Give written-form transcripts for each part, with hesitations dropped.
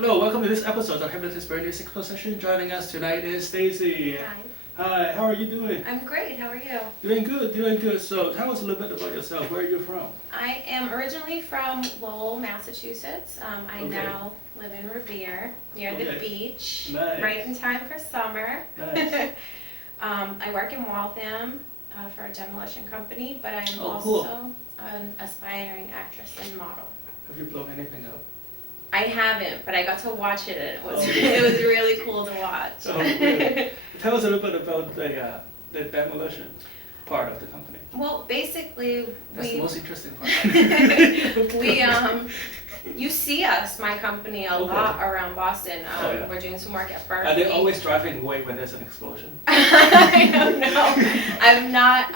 Hello, welcome to this episode of Hypnotist Bernie's Exposition. Joining us tonight is Stacie. Hi. Hi, how are you doing? I'm great, how are you? Doing good, doing good. So tell us a little bit about yourself. Where are you from? I am originally from Lowell, Massachusetts. I now live in Revere, near the beach, Nice. right in time for summer. Nice. I work in Waltham for a demolition company, but I'm cool. also an aspiring actress and model. Have you blown anything up? I haven't, but I got to watch it and it was, Oh. it was really cool to watch. Oh, good. Tell us a little bit about the demolition part of the company. Well, basically, That's the we... most interesting part. You see us, my company, a lot around Boston. Yeah. We're doing some work at Berkeley. Are they always driving away when there's an explosion? I don't know. I've not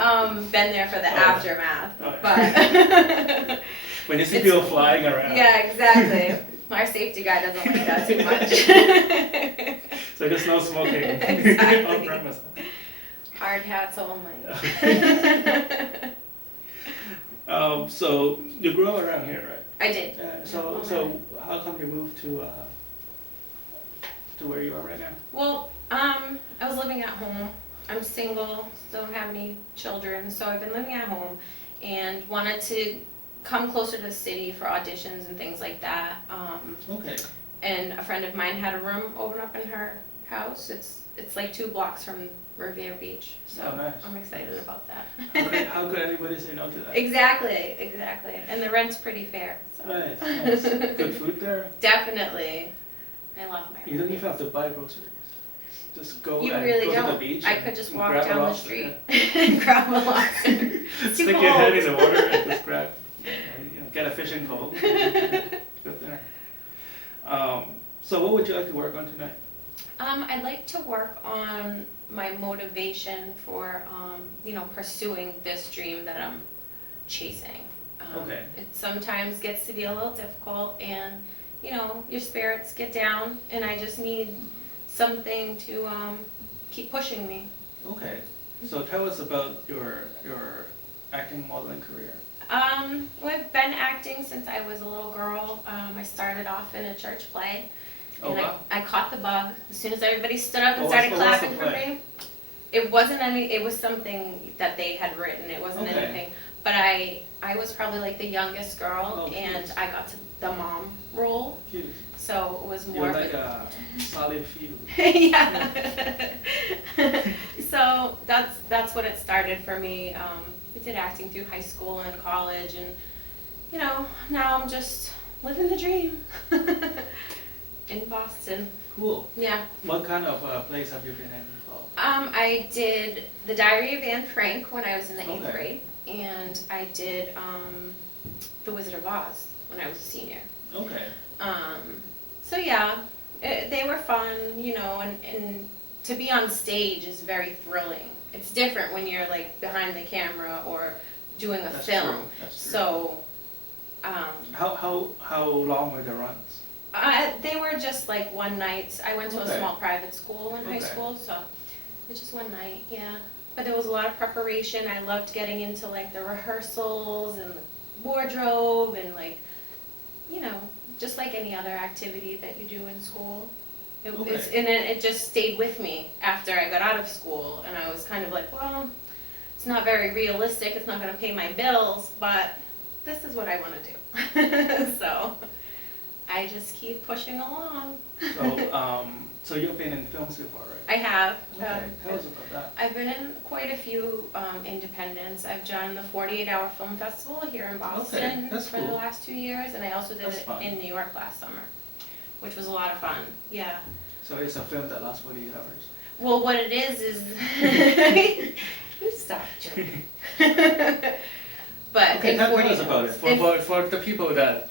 been there for the aftermath, but when you see people flying around. Yeah, exactly. Our safety guy doesn't like that too much. So there's no smoking Exactly. on premise. Hard hats only. So you grew up around here, right? I did. So how come you moved to where you are right now? Well, I was living at home. I'm single, don't have any children, so I've been living at home and wanted to come closer to the city for auditions and things like that. And a friend of mine had a room open up in her house. It's like 2 blocks from Revere Beach, so nice. I'm excited about that. How could anybody say no to that? Exactly. And the rent's pretty fair. So. Nice. Good food there? Definitely. I love my You don't even have to buy groceries. Just go, You and really go don't. to the beach. I could just walk grab down a the lobster, street and grab a lobster. It's too Stick cold. your head in the water and just grab, get a fishing pole. Good there. So what would you like to work on tonight? I'd like to work on my motivation for, pursuing this dream that I'm chasing. It sometimes gets to be a little difficult and, your spirits get down and I just need something to keep pushing me. Okay. So tell us about your acting modeling career. I've been acting since I was a little girl. I started off in a church play. And I caught the bug as soon as everybody stood up and started clapping for me. It was something that they had written. It wasn't anything. But I was probably like the youngest girl and I got to the mom role. Cute. So it was more You're like a solid few. Yeah. So that's what it started for me. I did acting through high school and college and now I'm just living the dream. In Boston. Cool. Yeah. What kind of plays have you been in? I did The Diary of Anne Frank when I was in the 8th grade, and I did The Wizard of Oz when I was a senior. Okay. So yeah, they were fun, and to be on stage is very thrilling. It's different when you're like behind the camera or doing a film. True. That's true. So. How long were the runs? They were just like one night. I went to a small private school in high school, so it's just one night, yeah. But there was a lot of preparation. I loved getting into like the rehearsals and the wardrobe and like, just like any other activity that you do in school. It just stayed with me after I got out of school, and I was kind of like, well, it's not very realistic. It's not going to pay my bills, but this is what I want to do. So. I just keep pushing along. So you've been in films before, right? I have. Okay, tell us about that. I've been in quite a few independents. I've done the 48-hour film festival here in Boston for the last 2 years, and I also did it in New York last summer, which was a lot of fun. Yeah. So it's a film that lasts 48 hours. Well, what it is you stop joking. But tell us about it for the people that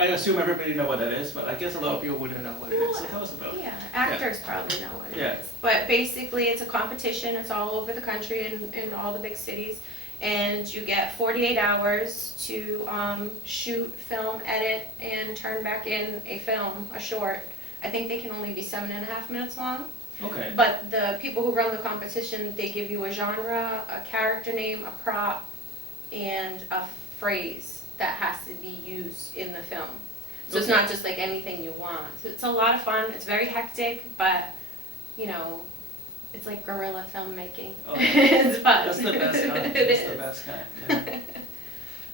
I assume everybody know what that is, but I guess a lot of people wouldn't know what it is. So tell us about it. Yeah, actors probably know what it is. But basically it's a competition. It's all over the country in all the big cities. And you get 48 hours to shoot, film, edit, and turn back in a film, a short. I think they can only be 7.5 minutes long. Okay. But the people who run the competition, they give you a genre, a character name, a prop, and a phrase that has to be used in the film. So it's Okay. not just like anything you want. So it's a lot of fun. It's very hectic, but you know, it's like guerrilla filmmaking. Oh, It's fun. That's the best kind. It That's is. the best kind.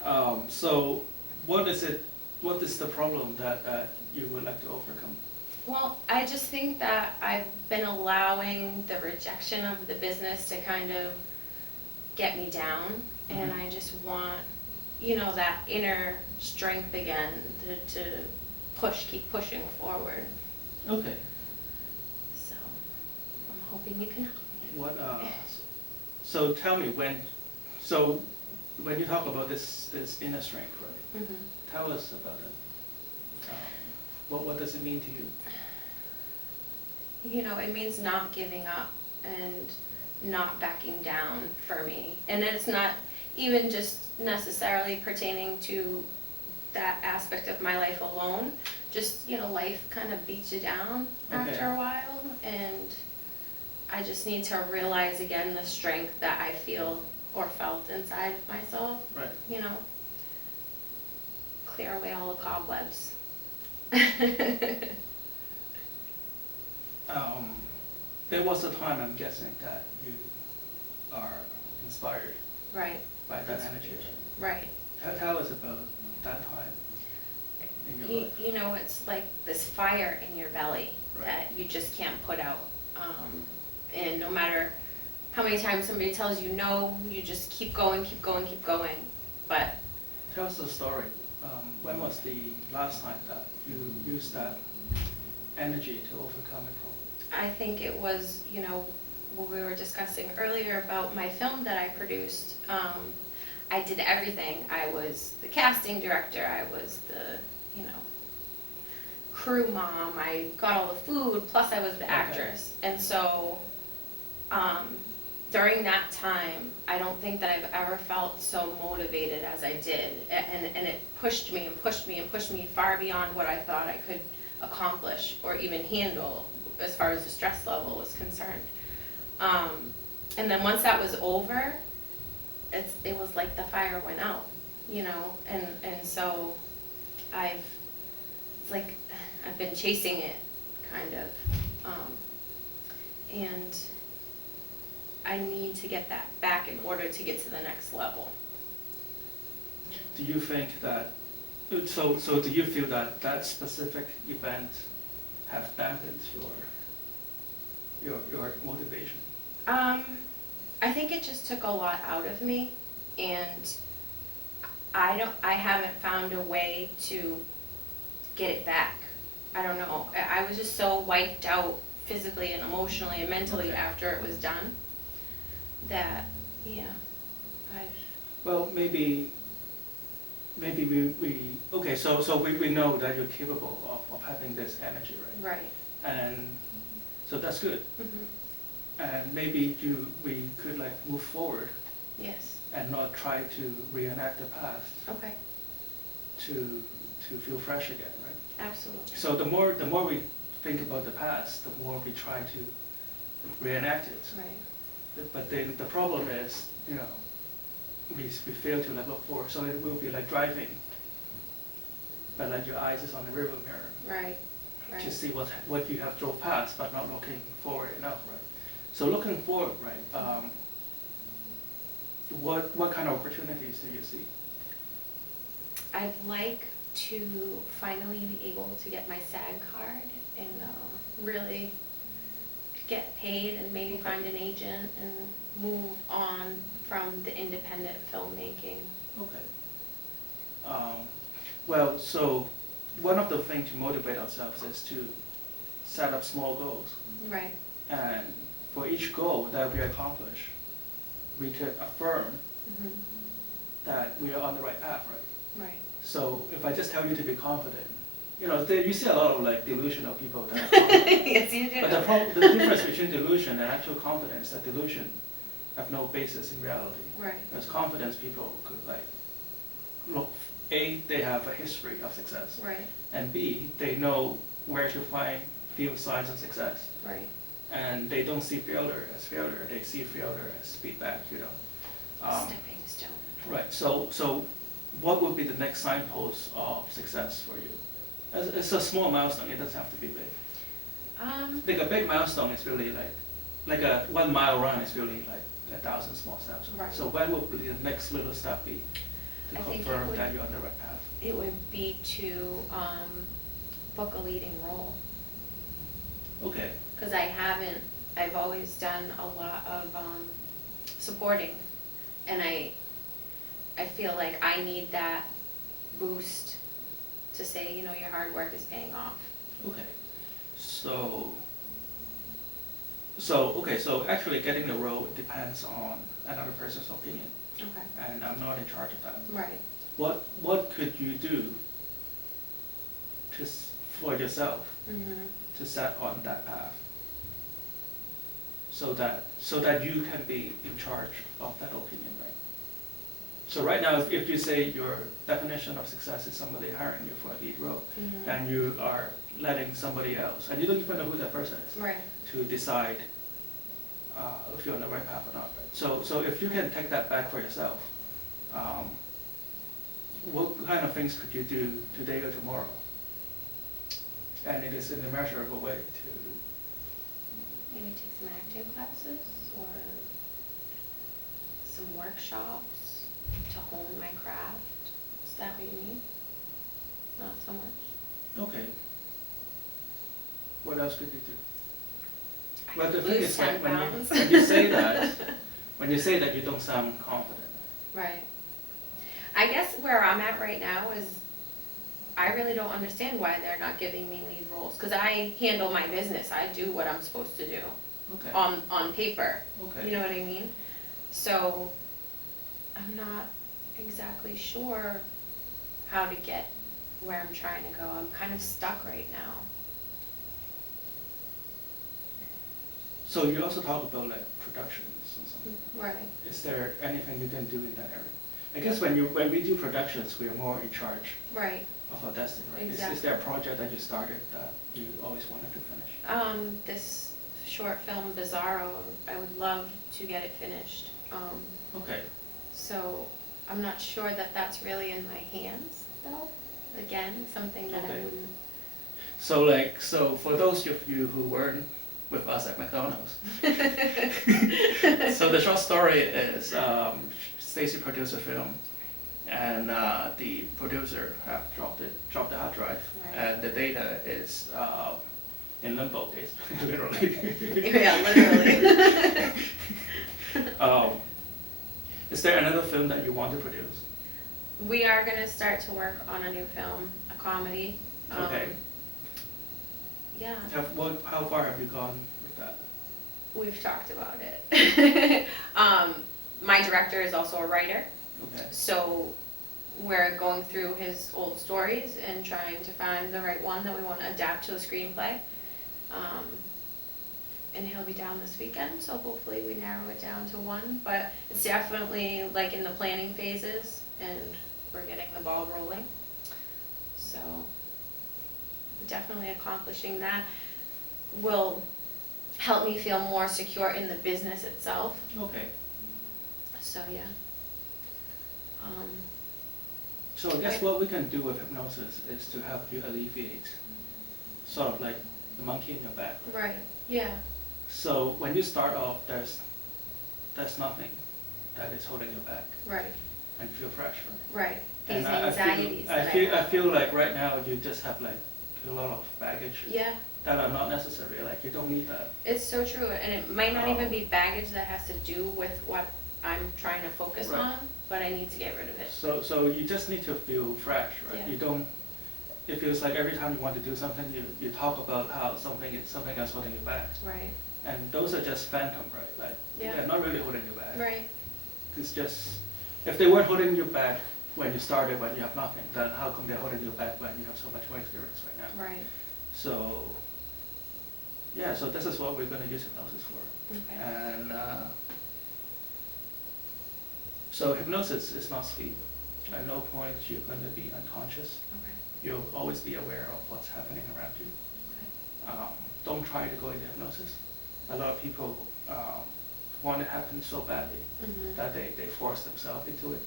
Yeah. So what is it? What is the problem that you would like to overcome? Well, I just think that I've been allowing the rejection of the business to kind of get me down, and I just want, you know, that inner strength again to keep pushing forward. Okay. So I'm hoping you can help me. What? So tell me when you talk about this inner strength, right? Mhm. Tell us about it. What does it mean to you? You know, it means not giving up and not backing down for me. And it's not even just necessarily pertaining to that aspect of my life alone. Just, you know, life kind of beats you down after a while. And I just need to realize again the strength that I feel or felt inside myself. Right. You know, clear away all the cobwebs. There was a time, I'm guessing, that you are inspired Right. by that energy. Right. Tell us about that time in your life. You know, it's like this fire in your belly Right. that you just can't put out. And no matter how many times somebody tells you no, you just keep going, keep going, keep going. But Tell us the story. When was the last time that you used that energy to overcome a problem? I think it was, you know, what we were discussing earlier about my film that I produced. I did everything. I was the casting director. I was the, you know, crew mom. I got all the food, plus I was the actress. And so during that time, I don't think that I've ever felt so motivated as I did. And it pushed me and pushed me and pushed me far beyond what I thought I could accomplish or even handle as far as the stress level was concerned. And then once that was over, it was like the fire went out, you know, and so it's like I've been chasing it, kind of, and I need to get that back in order to get to the next level. Do you think that, so do you feel that that specific event have dampened your motivation? I think it just took a lot out of me, and I haven't found a way to get it back. I don't know. I was just so wiped out physically and emotionally and mentally after it was done that, yeah, Well, maybe we okay, so we know that you're capable of having this energy, right? right. And so that's good. Mm-hmm. And maybe we could like move forward Yes. and not try to reenact the past Okay. to feel fresh again, right? Absolutely. So the more we think about the past, the more we try to reenact it. Right. But then the problem is, you know, we fail to like look forward. So it will be like driving, but like your eyes is on the rearview mirror. Right. Right. To see what you have drove past, but not looking forward enough, right? So looking forward, right? What kind of opportunities do you see? I'd like to finally be able to get my SAG card and really get paid and maybe find an agent and move on from the independent filmmaking. Okay. Well, so one of the things to motivate ourselves is to set up small goals. Right. And for each goal that we accomplish, we could affirm Mm-hmm. that we are on the right path, right? Right. So if I just tell you to be confident, you know, you see a lot of like delusional people that are confident. Yes, you do. But the difference between delusion and actual confidence, that delusion have no basis in reality. Right. Because confidence people could like look, A, they have a history of success, Right. and B, they know where to find the signs of success. Right. And they don't see failure as failure, they see failure as feedback, you know. Stepping stone. Right, so what would be the next signpost of success for you? It's a small milestone. It doesn't have to be big. Like a big milestone is really like a 1 mile run is really like 1,000 small steps. Right. So when will the next little step be to confirm that you're on the right path? It would be to book a leading role. Okay. Because I've always done a lot of supporting, and I feel like I need that boost to say, you know, your hard work is paying off. Okay. So actually getting the role depends on another person's opinion. Okay. And I'm not in charge of that. Right. What could you do for yourself to set on that path so that you can be in charge of that opinion, right? So right now, if you say your definition of success is somebody hiring you for a lead role, then you are letting somebody else, and you don't even know who that person is, right, to decide if you're on the right path or not. Right? So if you can take that back for yourself, what kind of things could you do today or tomorrow? And it is in a measurable way to maybe take some acting classes or some workshops to hone my craft. Is that what you mean? Not so much. Okay. What else could you do? Well, the thing is, like, when you say that, you don't sound confident. Right. I guess where I'm at right now is I really don't understand why they're not giving me lead roles, because I handle my business. I do what I'm supposed to do. Okay. On paper. Okay. You know what I mean? So I'm not exactly sure how to get where I'm trying to go. I'm kind of stuck right now. So you also talk about like productions and something. Right. Is there anything you can do in that area? I guess when we do productions, we are more in charge. Right. Of our destiny, right? Exactly. Is there a project that you started that you always wanted to finish? This short film, Bizarro, I would love to get it finished. Okay. So I'm not sure that that's really in my hands, though. Again, something that I wouldn't. So for those of you who weren't with us at McDonald's, so the short story is Stacie produced a film, and the producer have dropped the hard drive, right, and the data is in limbo, literally. Yeah, literally. Is there another film that you want to produce? We are going to start to work on a new film, a comedy. Okay. Yeah. How far have you gone with that? We've talked about it. My director is also a writer. Okay. So we're going through his old stories and trying to find the right one that we want to adapt to a screenplay. And he'll be down this weekend, so hopefully we narrow it down to one. But it's definitely like in the planning phases, and we're getting the ball rolling. So definitely accomplishing that will help me feel more secure in the business itself. Okay. So yeah. So I guess what we can do with hypnosis is to help you alleviate sort of like the monkey in your back. Right, yeah. So when you start off, there's nothing that is holding you back. Right. And you feel fresh, right? Right. These and anxieties I feel like right now you just have like a lot of baggage. Yeah. That are not necessary, like you don't need that. It's so true, and it might not even be baggage that has to do with what I'm trying to focus on, but I need to get rid of it. So you just need to feel fresh, right? Yeah. You don't, it feels like every time you want to do something, you talk about how something else holding you back. Right. And those are just phantom, right? Like, they're not really holding you back. Right. It's just, if they weren't holding you back when you started, when you have nothing, then how come they're holding you back when you have so much more experience right now? Right. So, yeah, so this is what we're going to use hypnosis for. Okay. And so hypnosis is not sleep. At no point you're going to be unconscious. Okay. You'll always be aware of what's happening around you. Okay. Don't try to go into hypnosis. A lot of people want it to happen so badly that they force themselves into it.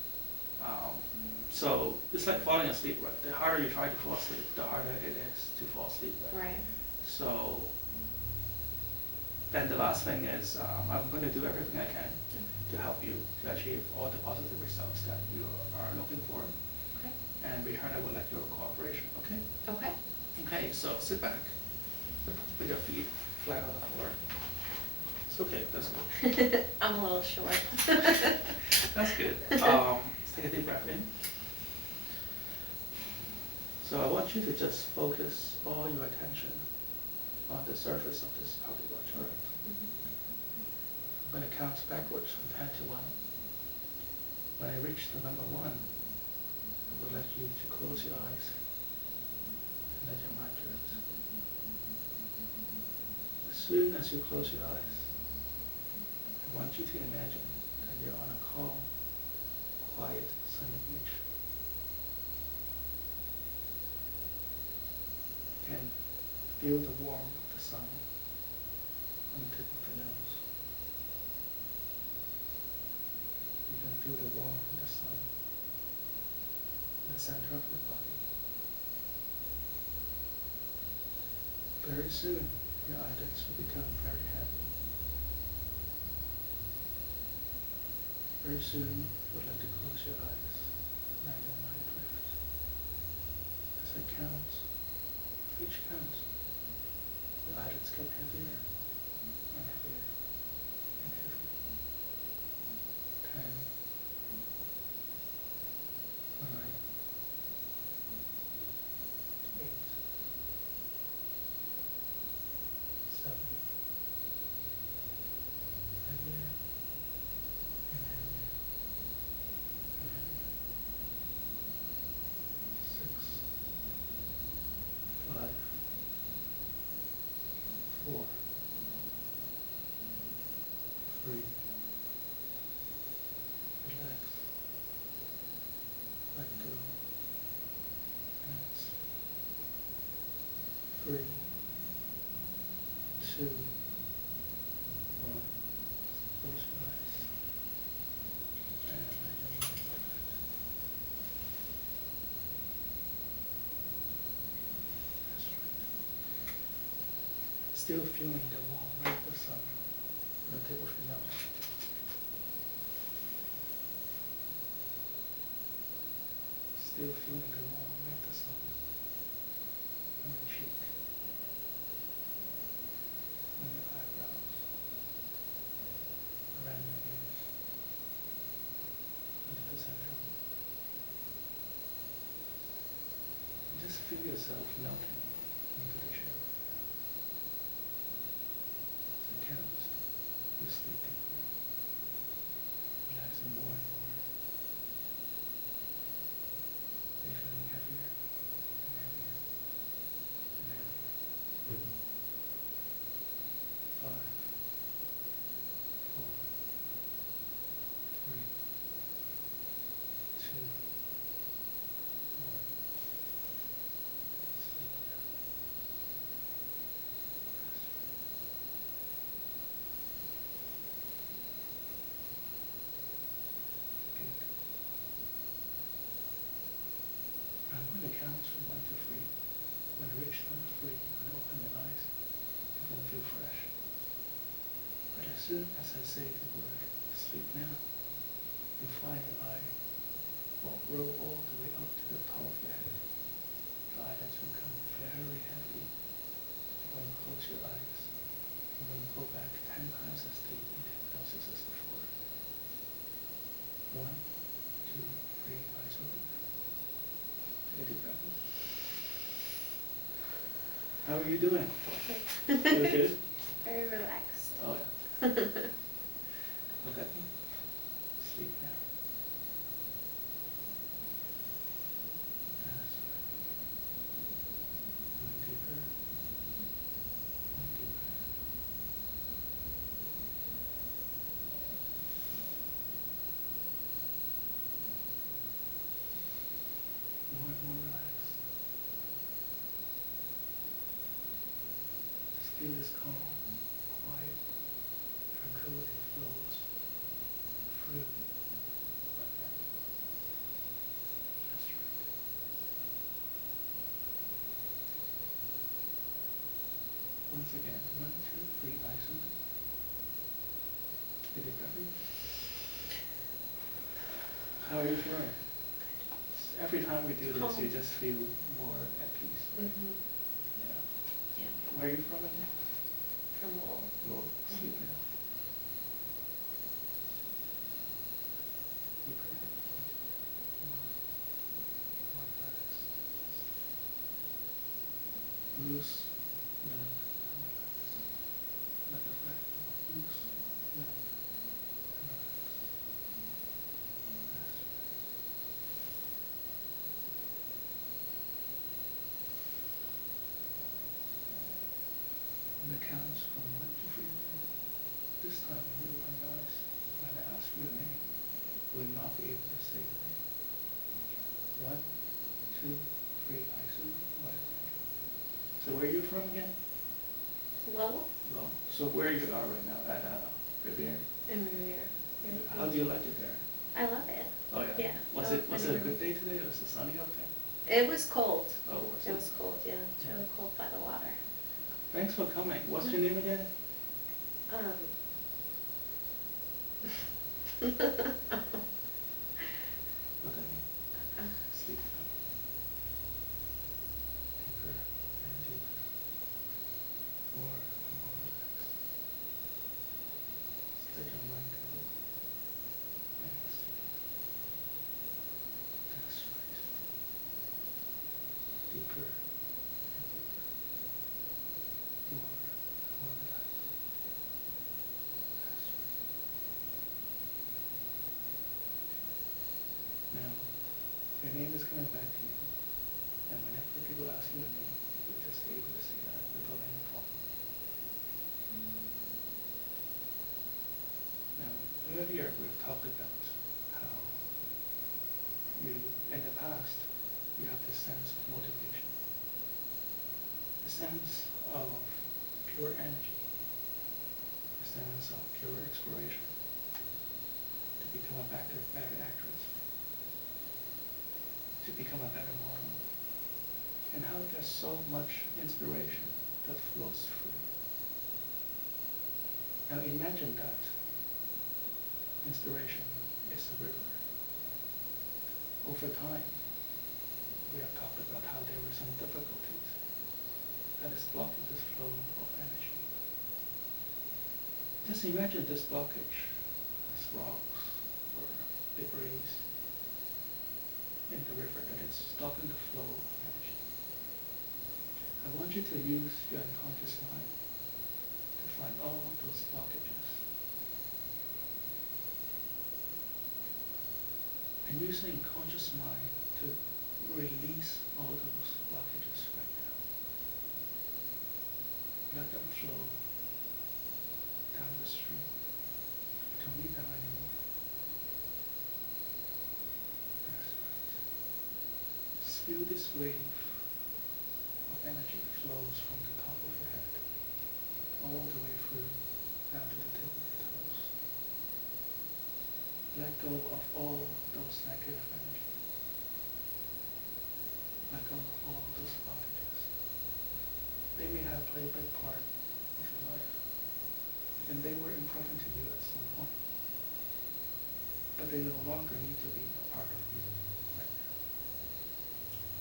So it's like falling asleep, right? The harder you try to fall asleep, the harder it asleep. Right. So then the last thing is I'm going to do everything I can to help you to achieve all the positive results that you are looking for. Okay. And in return, I would like your cooperation, okay? Okay. Okay, so sit back with your feet flat on the floor. It's okay, that's good. I'm a little short. That's good. Take a deep breath in. So I want you to just focus all your attention on the surface of this particular chart. I'm going to count backwards from 10 to 1. When I reach the number 1, I will let you to close your eyes and let your mind drift. As soon as you close your eyes, I want you to imagine that you're on a calm, quiet, sunny beach. You can feel the warmth of the sun on the tip of your nose. You can feel the warmth of the sun in the center of your body. Very soon, your eyelids will become very heavy. Very soon, you would like to close your eyes, let your mind drift. As I count, each count, your eyelids get heavier and heavier and heavier. 10, 9, 8, 7, heavier and heavier and heavier. 6, 5, 4, 3, relax, let go, hands, 3, 2, 1, close your eyes, and let your mind drift. That's right. Still feeling the warm ray of the sun on the tip of your nose. Still feeling the warm ray of the sun on your cheek, on your eyebrows, around your ears, under the center. And just feel yourself melting into the chair. As it counts, you sleep deeper, relaxing more and more. You're feeling heavier and heavier and heavier. 5, 4, 3, 2, 1. Sleep now. Good. I'm going to count from 1 to 3. When I reach number 3, I open your eyes. You're going to feel fresh. But as soon as I say the word sleep now, you find your eye will roll all the way up to the top of your head. Your eyelids will become very heavy. You're going to close your eyes. You're going to go back 10 times as deep into hypnosis as before. 1, 2, 3, eyes open. Take a deep breath in. How are you doing? Feel good? Very relaxed. Oh yeah. Look at me. Sleep now. That's right. One deeper. One deeper. More and more relaxed. Just feel this calm, quiet, tranquility flows through. That's right. Once again, 1, 2, 3, eyes open. Take a breath in. How are you feeling? Every time we do this, you just feel more at peace. Right? Yeah. Yeah. Where are you from again? From Lowell. Lowell. Sleep now. Deeper. More relaxed. Loose. Limp. And relax. Let the breath go. Loose. Limp. And relax. The counts from 1 to 3 again. This time when you open your eyes, when I ask you your name, you will not be able to say your name. 1, 2, 3, eyes open, wide awake. So where are you from again? Lowell? Lowell. So where you are right now at Revere. In Revere. How do you like it there? I love it. Oh yeah. Yeah. Was it a good day today? Was it sunny out there? It was cold. Oh, was It it? was cold, yeah. It's really cold by the water. Thanks for coming. What's your name again? Look at me. Sleep. Deeper and deeper. More and more relaxed. Let your mind go and sleep. That's right. Deeper and deeper. More and more relaxed. That's right. Now, your name is coming back to you, and whenever people ask you a name, you'll just be able to say that without any problem. Now, earlier we've talked about how you, in the past, you have this sense of motivation, the sense of pure energy, the sense of pure exploration, to become a better actress, to become a better model, and how there's so much inspiration that flows through. Now imagine that inspiration is a river. Over time, we have talked about how there were some difficulties that is blocking this flow of energy. Just imagine this blockage as rocks or debris in the river that is stopping the flow of energy. I want you to use your unconscious mind to find all those blockages. And use the unconscious mind to release all those blockages right now. Let them flow down the stream. You don't need them anymore. That's right. Just feel this wave of energy flows from the top of your head all the way through down to the tip of your toes. Let go of all those negative energy. Let go of all those blockages. They may have played a big part of your life, and they were important to you at some point. But they no longer need to be a part of you right now.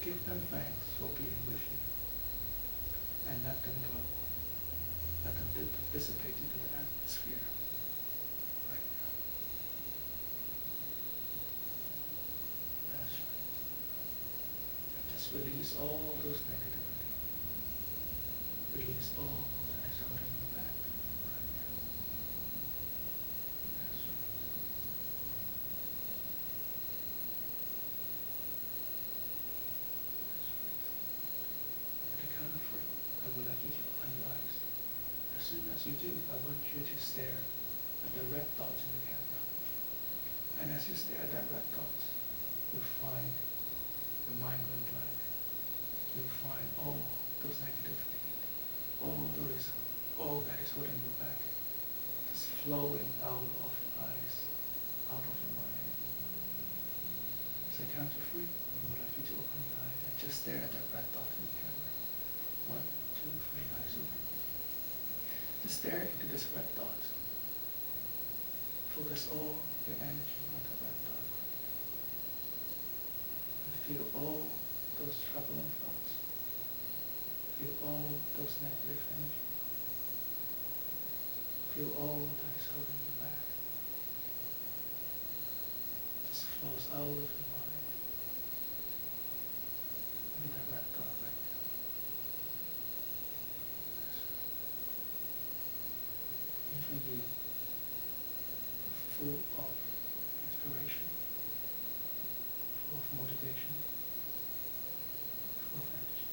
Give them thanks for being with you, and let them go. Let them dissipate into the atmosphere right now. That's right. And just release all those negativity. Release all that is holding you back right now. That's right. That's right. At the count of 3, I would like you to open your eyes. As soon as you do, I want you to stare at the red dots in the camera. And as you stare at that red dot, you'll find your mind went blank. You'll find all those negativity, all that is holding you back, just flowing out of your eyes, out of your mind. So I count to 3, I would like you to open your eyes and just stare at that red dot in the camera. 1, 2, 3, eyes open. Just stare into this red dot. Focus all your energy on the red dot. And feel all those troubling thoughts. Feel all those negative energy. Feel all that is holding you back. Just flows out of your mind. Into that red dot right now. Leaving you full of inspiration, full of motivation, full of energy.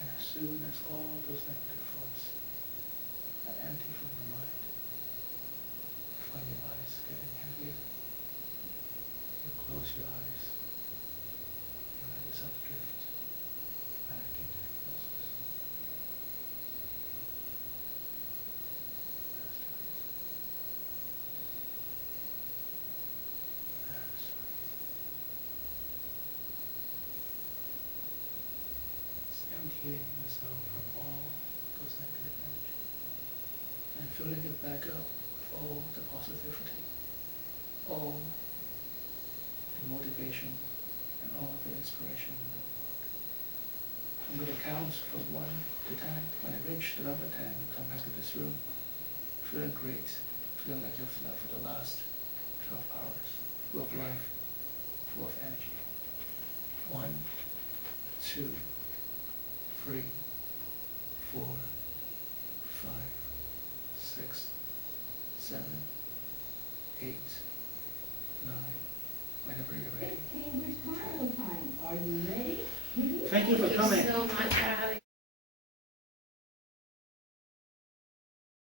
And as soon as all those negative thoughts are empty from your mind, you find your eyes getting heavier. You close your eyes. You let yourself drift back into hypnosis. That's right. It's emptying yourself from all those negative energy and filling it back up with all the positivity, all the motivation, and all the inspiration in the world. I'm going to count from 1 to 10. When I reach the number 10, you come back to this room, feeling great, feeling like you've slept for the last 12 hours, full of life, full of energy. 1, 2, 3, 4, 5, 6, 7, 8, 9, whenever you're ready. It's Cambridge Carnival time. Are you ready? Thank you for coming. Thank you so much for having